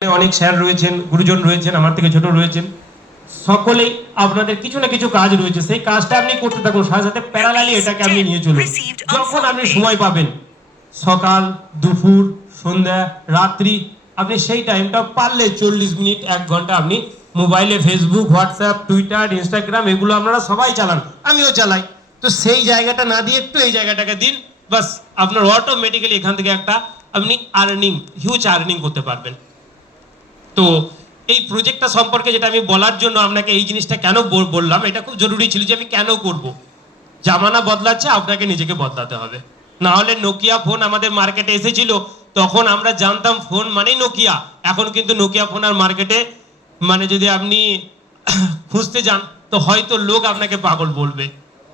অনেক স্যার রয়েছেন, গুরুজন রয়েছেন, আমার থেকে ছোট রয়েছেন, সকলেই আপনাদের কিছু না কিছু কাজ রয়েছে, সেই কাজটা আপনি করতে থাকুন, সাথে সাথে প্যারালালি এটাকে আপনি নিয়ে চলুন। যখন আপনি সময় পাবেন, সকাল, দুপুর, সন্ধ্যা, রাত্রি, আপনি সেই টাইমটা পারলে 40 মিনিট 1 ঘন্টা আপনি মোবাইলে ফেসবুক, হোয়াটসঅ্যাপ, টুইটার, ইনস্টাগ্রাম এগুলো আপনারা সবাই চালান, আমিও চালাই। তো সেই জায়গাটা না দিয়ে একটু এই জায়গাটাকে দিন, বাস আপনার অটোমেটিক্যালি এখান থেকে একটা আপনি হিউজ আর্নিং করতে পারবেন। তো এই প্রজেক্টটা সম্পর্কে যেটা আমি বলার জন্য আপনাকে এই জিনিসটা কেন বললাম, এটা খুব জরুরি ছিল যে আমি কেন করব। জামানা বদলাচ্ছে, আপনাকে নিজেকে বদলাতে হবে। না হলে নোকিয়া ফোন আমাদের মার্কেটে এসেছিল, তখন আমরা জানতাম ফোন মানে নোকিয়া। এখন কিন্তু নোকিয়া ফোন আর মার্কেটে মানে যদি আপনি খুঁজতে যান তো হয়তো লোক আপনাকে পাগল বলবে,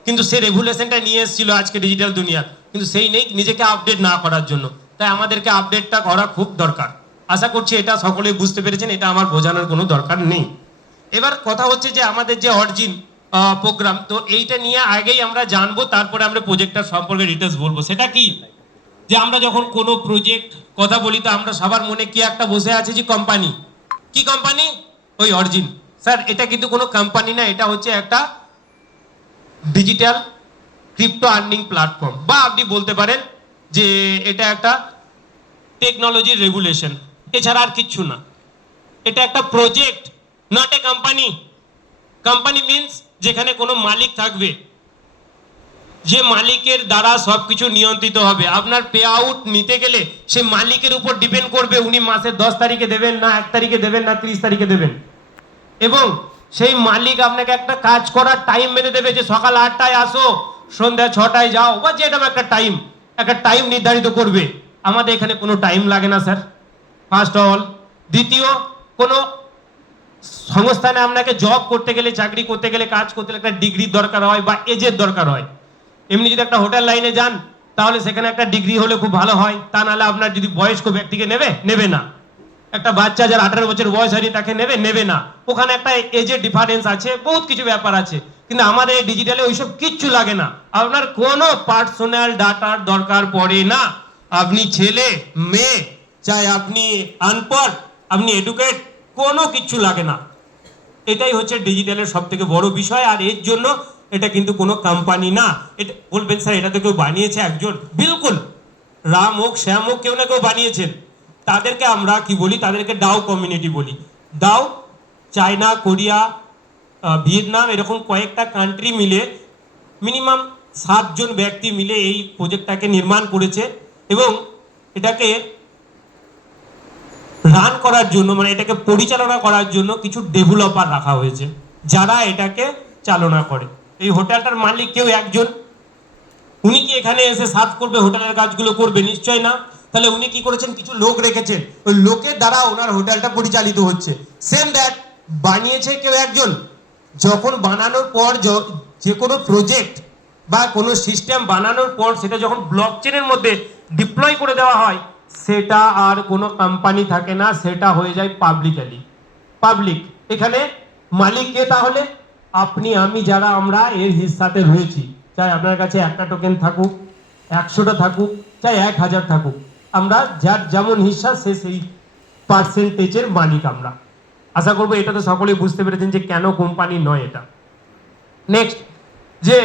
কিন্তু সে রেগুলেশনটা নিয়ে এসেছিল আজকে ডিজিটাল দুনিয়ার, কিন্তু সেই নেই নিজেকে আপডেট না করার জন্য। তাই আমাদেরকে আপডেটটা করা খুব দরকার। আশা করছি এটা সকলেই বুঝতে পেরেছেন, এটা আমার বোঝানোর কোনো দরকার নেই। এবার কথা হচ্ছে যে আমাদের যে অরিজিন প্রোগ্রাম, তো এইটা নিয়ে আগেই আমরা জানবো, তারপরে আমরা প্রজেক্টটার সম্পর্কে ডিটেলস বলবো। সেটা কি, যে আমরা যখন কোনো প্রজেক্ট কথা বলি তো আমরা সবার মনে কি একটা বসে আছে যে কোম্পানি। কি কোম্পানি? ওই অরিজিন। স্যার এটা কিন্তু কোনো কোম্পানি না, এটা হচ্ছে একটা ডিজিটাল ক্রিপ্টো আর্নিং প্ল্যাটফর্ম, বা আপনি বলতে পারেন যে এটা একটা টেকনোলজির রেগুলেশন, এছাড়া আর কিচ্ছু না। এটা একটা project, not a company. Company means যেখানে কোনো মালিক থাকবে, যে মালিকের দ্বারা সবকিছু নিয়ন্ত্রিত হবে। আপনার পে আউট নিতে গেলে সে মালিকের উপর ডিপেন্ড করবে, উনি মাসের 10 তারিখে দেবেন না 1 তারিখে দেবেন না 30 তারিখে দেবেন। এবং সেই মালিক আপনাকে একটা কাজ করার টাইম বেঁধে দেবে, যে সকাল 8টায় আসো, সন্ধ্যা 6টায় যাও, বা যেটা একটা টাইম নির্ধারিত করবে। আমাদের এখানে কোনো টাইম লাগে না স্যার, ফার্স্ট অফ অল। দ্বিতীয়, কোনো সংস্থানে আপনাকে জব করতে গেলে, চাকরি করতে গেলে, কাজ করতে গেলে একটা ডিগ্রির দরকার হয় বা এজের দরকার হয়। এমনি যদি একটা হোটেল লাইনে যান তাহলে সেখানে একটা ডিগ্রি হলে খুব ভালো হয়, তা নাহলে আপনার যদি বয়স্ক ব্যক্তিকে নেবে না। একটা বাচ্চা যার 18 বছর বয়স হয়নি তাকে নেবে না। ওখানে একটা এজের ডিফারেন্স আছে, বহুত কিছু ব্যাপার আছে। কিন্তু আমাদের ডিজিটালে ওইসব কিচ্ছু লাগে না, আপনার কোনো পার্সোনাল ডাটার দরকার পড়ে না। আপনি ছেলে, মেয়ে, চাই আপনি আনপড়, আপনি এডুকেট, কোনো কিচ্ছু লাগে না। এটাই হচ্ছে ডিজিটালের সব থেকে বড় বিষয়। আর এর জন্য এটা কিন্তু কোনো কোম্পানি না। এটা বলবেন স্যার এটা তো কেউ বানিয়েছে একজন, বিলকুল রাম হোক শ্যাম হোক কেউ না কেউ বানিয়েছেন। তাদেরকে আমরা কি বলি, তাদেরকে ডাও কমিউনিটি বলি। ডাও চায়না, কোরিয়া, ভিয়েতনাম এরকম কয়েকটা কান্ট্রি মিলে মিনিমাম 7 জন ব্যক্তি মিলে এই প্রজেক্টটাকে নির্মাণ করেছে। এবং এটাকে রান করার জন্য, মানে এটাকে পরিচালনা করার জন্য কিছু ডেভেলপার রাখা হয়েছে, যারা এটাকে চালনা করে। এই হোটেলটার মালিক কেউ একজন, উনি কি এখানে এসে সার্ভ করবে, হোটেলের কাজগুলো করবে? নিশ্চয় না। তাহলে উনি কি করেছেন, কিছু লোক রেখেছেন, ওই লোকের দ্বারা ওনার হোটেলটা পরিচালিত হচ্ছে। সেম দ্যাট বানিয়েছে কেউ একজন। যখন বানানোর পর যে কোনো প্রজেক্ট বা কোনো সিস্টেম বানানোর পর সেটা যখন ব্লকচেনের মধ্যে ডিপ্লয় করে দেওয়া হয়, সেটা আর কোনো কোম্পানি থাকে না, সেটা হয়ে যায় পাবলিক। এখানে মালিক কে? তাহলে আপনি আমি, যারা আমরা এর হিস্সাতে রয়েছি। চাই আপনার কাছে 1টা টোকেন থাকুক, 100টা থাকুক, চাই 1000 থাকুক, আমরা যার যেমন হিস্সা সে সেই পার্সেন্টেজের মালিক আমরা। আশা করবো এটা তো সকলেই বুঝতে পেরেছেন যে কেন কোম্পানি নয় এটা। নেক্সট, যে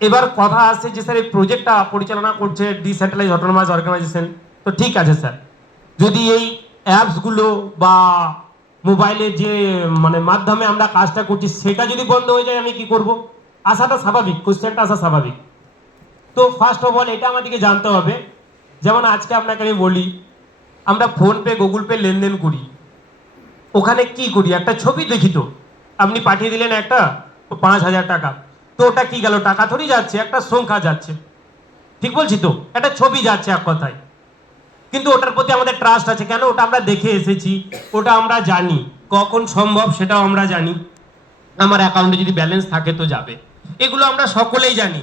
এবার কথা আসছে যে স্যার এই প্রজেক্টটা পরিচালনা করছে ডিসেন্ট্রালাইজড অটোনমাস অর্গানাইজেশন। তো ঠিক আছে স্যার, যদি এই অ্যাপসগুলো বা মোবাইলে যে মানে মাধ্যমে আমরা কাজটা করছি সেটা যদি বন্ধ হয়ে যায়, আমি কি করব? আসাটা স্বাভাবিক, কোশ্চেনটা আসা স্বাভাবিক। তো ফার্স্ট অফ অল এটা আমাদেরকে জানতে হবে। যেমন আজকে আপনাকে আমি বলি, আমরা ফোনপে, গুগল পে লেনদেন করি, ওখানে কি করি? একটা ছবি দেখি, তো আপনি পাঠিয়ে দিলেন একটা 5000 টাকা, তো ওটা কি গেল? টাকা থরি যাচ্ছে, একটা সংখ্যা যাচ্ছে। ঠিক বলছি তো? একটা ছবি যাচ্ছে এক কথায়। কিন্তু ওটার প্রতি আমাদের ট্রাস্ট আছে, কেন? ওটা আমরা দেখে এসেছি, ওটা আমরা জানি কখন সম্ভব, সেটাও আমরা জানি। আমার অ্যাকাউন্টে যদি ব্যালেন্স থাকে তো যাবে, এগুলো আমরা সকলেই জানি।